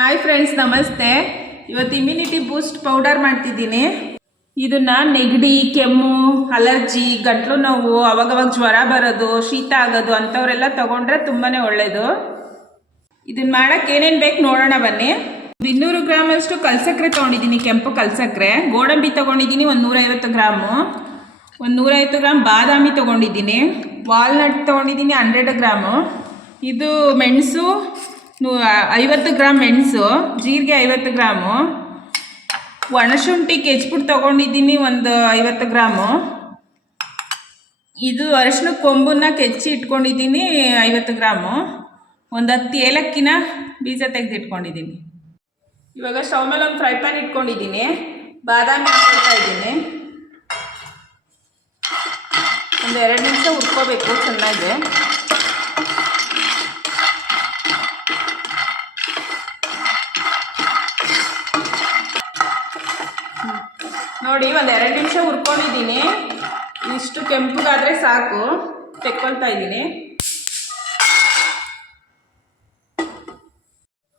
Hi friends, ನಮಸ್ತೆ. ಇವತ್ತು immunity ಬೂಸ್ಟ್ powder ಮಾಡ್ತಿದ್ದೀನಿ. ಇದನ್ನ ನೆಗಡಿ, ಕೆಮ್ಮು, ಅಲರ್ಜಿ, ಗಂಟ್ಲು ನೋವು, ಅವಾಗವಾಗ ಜ್ವರ ಬರೋದು, ಶೀತ ಆಗೋದು ಅಂಥವರೆಲ್ಲ ತಗೊಂಡ್ರೆ ತುಂಬಾ ಒಳ್ಳೆಯದು. ಇದನ್ನ ಮಾಡೋಕ್ಕೆ ಏನೇನು ಬೇಕು ನೋಡೋಣ ಬನ್ನಿ. 200 ಗ್ರಾಮ್ ಅಷ್ಟು ಕಲ್ಸಕ್ಕರೆ ತೊಗೊಂಡಿದ್ದೀನಿ, ಕೆಂಪು ಕಲ್ಸಕ್ಕರೆ. ಗೋಡಂಬಿ ತೊಗೊಂಡಿದ್ದೀನಿ 150 ಗ್ರಾಮು. 150 ಗ್ರಾಮ್ ಬಾದಾಮಿ ತೊಗೊಂಡಿದ್ದೀನಿ. ವಾಲ್ನಟ್ ತೊಗೊಂಡಿದ್ದೀನಿ 100 ಗ್ರಾಮು. ಇದು ಮೆಣಸು 50 ಗ್ರಾಮ್ ಮೆಣಸು, ಜೀರಿಗೆ 50 ಗ್ರಾಮು, ಒಣಶುಂಠಿ ಕೆಚ್ಬಿಟ್ಟು ತೊಗೊಂಡಿದ್ದೀನಿ 50 ಗ್ರಾಮು. ಇದು ಅರಿಶಿನ ಕೊಂಬನ್ನ ಕೆಚ್ಚಿ ಇಟ್ಕೊಂಡಿದ್ದೀನಿ 50 ಗ್ರಾಮು. 10 ಏಲಕ್ಕಿನ ಬೀಜ ತೆಗೆದಿಟ್ಕೊಂಡಿದ್ದೀನಿ. ಇವಾಗ ಸ್ಟವ್ ಮೇಲೆ ಒಂದು ಫ್ರೈ ಪ್ಯಾನ್ ಇಟ್ಕೊಂಡಿದ್ದೀನಿ. ಬಾದಾಮಿ ಹಾಕ್ಕೊಳ್ತಾ ಇದ್ದೀನಿ. 2 ನಿಮಿಷ ಹುರ್ಕೋಬೇಕು ಚೆನ್ನಾಗಿ. ನೋಡಿ, 2 ನಿಮಿಷ ಹುರ್ಕೊಂಡಿದ್ದೀನಿ. ಇಷ್ಟು ಕೆಂಪಗಾದರೆ ಸಾಕು. ತೆಕ್ಕೊಳ್ತಾ ಇದ್ದೀನಿ.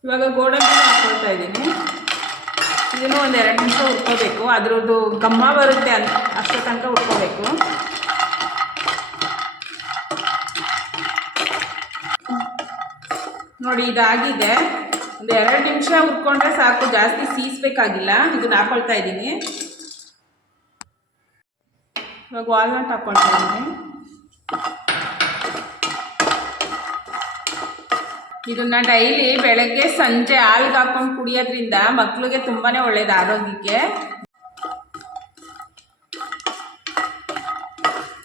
ಇವಾಗ ಗೋಡಂಬಿ ಹಾಕ್ಕೊಳ್ತಾ ಇದ್ದೀನಿ. ಇದನ್ನು 2 ನಿಮಿಷ ಹುರ್ಕೋಬೇಕು. ಅದ್ರದ್ದು ಘಮ್ಮ ಬರುತ್ತೆ ಅಷ್ಟೋ ತನಕ ಹುರ್ಕೋಬೇಕು. ನೋಡಿ, ಇದಾಗಿದೆ. 2 ನಿಮಿಷ ಹುರ್ಕೊಂಡ್ರೆ ಸಾಕು, ಜಾಸ್ತಿ ಸೀಸ್ಬೇಕಾಗಿಲ್ಲ. ಇದನ್ನ ಹಾಕ್ಕೊಳ್ತಾ ಇದ್ದೀನಿ. ಇವಾಗ ವಾಲ್ನಟ್ ಹಾಕ್ಕೊಳ್ತಾ ಇದ್ದೀನಿ. ಇದನ್ನ ಡೈಲಿ ಬೆಳಗ್ಗೆ ಸಂಜೆ ಹಾಲ್ಗೆ ಹಾಕೊಂಡು ಕುಡಿಯೋದ್ರಿಂದ ಮಕ್ಕಳಿಗೆ ತುಂಬಾ ಒಳ್ಳೇದು ಆರೋಗ್ಯಕ್ಕೆ.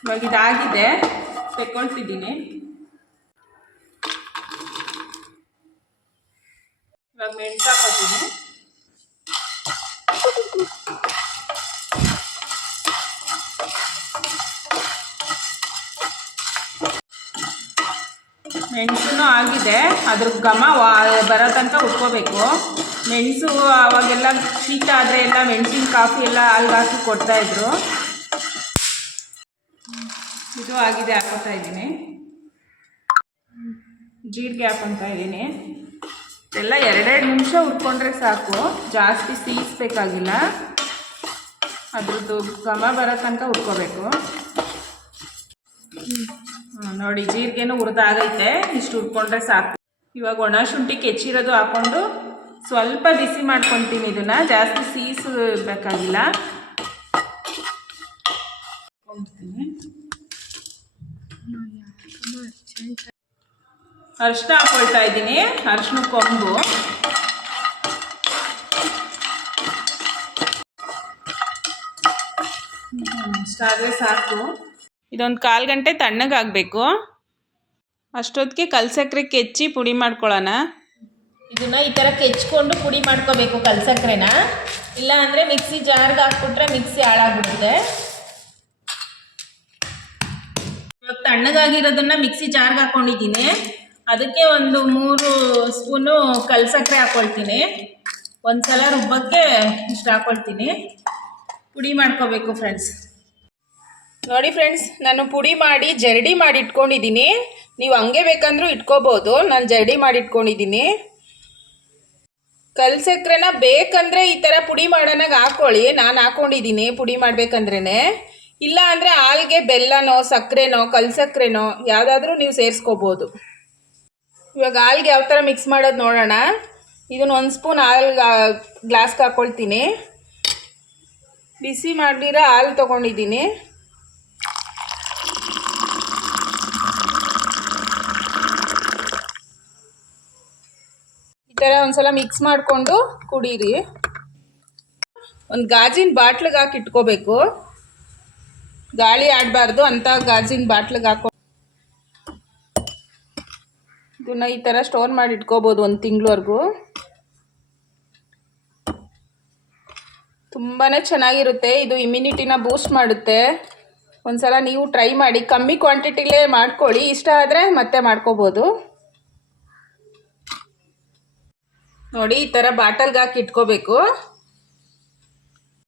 ಇವಾಗ ಇದಾಗಿದೆ, ತೆಕ್ಕೊಳ್ತಿದ್ದೀನಿ. ಇವಾಗ ಮೆಣಸು ಹಾಕೋತೀನಿ. ಮೆಣಸು ಆಗಿದೆ, ಅದ್ರ ಘಮ ಬರೋ ತನಕ ಉಟ್ಕೋಬೇಕು. ಮೆಣಸು ಅವಾಗೆಲ್ಲ ಶೀತ ಆದರೆ ಎಲ್ಲ ಮೆಣಸಿನ ಕಾಫಿ ಎಲ್ಲ ಹಾಲ್ಗೆ ಹಾಕಿ ಕೊಡ್ತಾಯಿದ್ರು. ಇದು ಆಗಿದೆ, ಹಾಕೋತಾ ಇದ್ದೀನಿ. ಜೀರಿಗೆ ಹಾಕೊತಾ ಇದ್ದೀನಿ. ಎಲ್ಲ 2 ನಿಮಿಷ ಹುರ್ಕೊಂಡ್ರೆ ಸಾಕು, ಜಾಸ್ತಿ ಸೀಸ್ಬೇಕಾಗಿಲ್ಲ. ಅದ್ರದ್ದು ಘಮ ಬರೋ ತನಕ ಹುರ್ಕೋಬೇಕು. ನೋಡಿ, ಜೀರಿಗೆನೂ ಹುರಿದಾಗೈತೆ. ಇಷ್ಟು ಹುರ್ಕೊಂಡ್ರೆ ಸಾಕು. ಇವಾಗ ಒಣ ಶುಂಠಿ ಕೆಚ್ಚಿರೋದು ಹಾಕ್ಕೊಂಡು ಸ್ವಲ್ಪ ಬಿಸಿ ಮಾಡ್ಕೊತೀನಿ. ಇದನ್ನು ಜಾಸ್ತಿ ಸೀಸಬೇಕಾಗಿಲ್ಲ. ಅರಿಶಿನ ಹಾಕ್ಕೊಳ್ತಾ ಇದ್ದೀನಿ. ಅರಿಶಿನ ಕೊಂಬು ಇಷ್ಟಾದರೆ ಸಾಕು. ಇದೊಂದು 1/4 ಗಂಟೆ ತಣ್ಣಗಾಗಬೇಕು. ಅಷ್ಟೊತ್ತಿಗೆ ಕಲ್ಸಕ್ಕರೆ ಕೆಚ್ಚಿ ಪುಡಿ ಮಾಡ್ಕೊಳ್ಳೋಣ. ಇದನ್ನು ಈ ಥರ ಕೆಚ್ಕೊಂಡು ಪುಡಿ ಮಾಡ್ಕೋಬೇಕು ಕಲ್ಸಕ್ಕರೆನ. ಇಲ್ಲ ಅಂದರೆ ಮಿಕ್ಸಿ ಜಾರ್ಗೆ ಹಾಕ್ಬಿಟ್ರೆ ಮಿಕ್ಸಿ ಹಾಳಾಗ್ಬಿಡುತ್ತೆ. ಇವಾಗ ತಣ್ಣಗಾಗಿರೋದನ್ನು ಮಿಕ್ಸಿ ಜಾರ್ಗೆ ಹಾಕ್ಕೊಂಡಿದ್ದೀನಿ. ಅದಕ್ಕೆ ಒಂದು 3 ಸ್ಪೂನು ಕಲ್ಸಕ್ಕರೆ ಹಾಕ್ಕೊಳ್ತೀನಿ. ಒಂದು ಸಲ ರುಬ್ಬಕ್ಕೆ ಇಷ್ಟು ಹಾಕ್ಕೊಳ್ತೀನಿ. ಪುಡಿ ಮಾಡ್ಕೋಬೇಕು ಫ್ರೆಂಡ್ಸ್. ನೋಡಿ ಫ್ರೆಂಡ್ಸ್, ನಾನು ಪುಡಿ ಮಾಡಿ ಜರಡಿ ಮಾಡಿ ಇಟ್ಕೊಂಡಿದ್ದೀನಿ. ನೀವು ಹಂಗೆ ಬೇಕಂದ್ರೂ ಇಟ್ಕೋಬೋದು. ನಾನು ಜರಡಿ ಮಾಡಿ ಇಟ್ಕೊಂಡಿದ್ದೀನಿ. ಕಲ್ಸಕ್ರೆನ ಬೇಕಂದರೆ ಈ ಥರ ಪುಡಿ ಮಾಡೋನಾಗ ಹಾಕ್ಕೊಳ್ಳಿ. ನಾನು ಹಾಕ್ಕೊಂಡಿದ್ದೀನಿ ಪುಡಿ ಮಾಡಬೇಕಂದ್ರೇ. ಇಲ್ಲ ಅಂದರೆ ಹಾಲಿಗೆ ಬೆಲ್ಲನೋ ಸಕ್ಕರೆನೋ ಕಲ್ಸಕ್ರೆನೋ ಯಾವುದಾದ್ರೂ ನೀವು ಸೇರಿಸ್ಕೋಬೋದು. ಇವಾಗ ಹಾಲಿಗೆ ಯಾವ ಥರ ಮಿಕ್ಸ್ ಮಾಡೋದು ನೋಡೋಣ. ಇದನ್ನು 1 ಸ್ಪೂನ್ ಹಾಲು ಗ್ಲಾಸ್ಗೆ ಹಾಕ್ಕೊಳ್ತೀನಿ. ಬಿಸಿ ಮಾಡಿರೋ ಹಾಲು ತೊಗೊಂಡಿದ್ದೀನಿ. ಈ ಥರ ಒಂದು ಸಲ ಮಿಕ್ಸ್ ಮಾಡಿಕೊಂಡು ಕುಡೀರಿ. ಒಂದು ಗಾಜಿನ ಬಾಟ್ಲಿಗೆ ಹಾಕಿ ಇಟ್ಕೋಬೇಕು. ಗಾಳಿ ಆಡಬಾರ್ದು ಅಂತ ಗಾಜಿನ ಬಾಟ್ಲಿಗೆ ಹಾಕೊ. ಇದನ್ನು ಈ ಥರ ಸ್ಟೋರ್ ಮಾಡಿ ಇಟ್ಕೋಬೋದು 1 ತಿಂಗಳವರೆಗೂ. ತುಂಬಾ ಚೆನ್ನಾಗಿರುತ್ತೆ. ಇದು ಇಮ್ಯುನಿಟಿನ ಬೂಸ್ಟ್ ಮಾಡುತ್ತೆ. ಒಂದು ಸಲ ನೀವು ಟ್ರೈ ಮಾಡಿ. ಕಮ್ಮಿ ಕ್ವಾಂಟಿಟಿಲೇ ಮಾಡ್ಕೊಳ್ಳಿ. ಇಷ್ಟ ಆದರೆ ಮತ್ತೆ ಮಾಡ್ಕೋಬೋದು. ನೋಡಿ, ಈ ಥರ ಬಾಟಲ್ಗೆ ಹಾಕಿ ಇಟ್ಕೋಬೇಕು.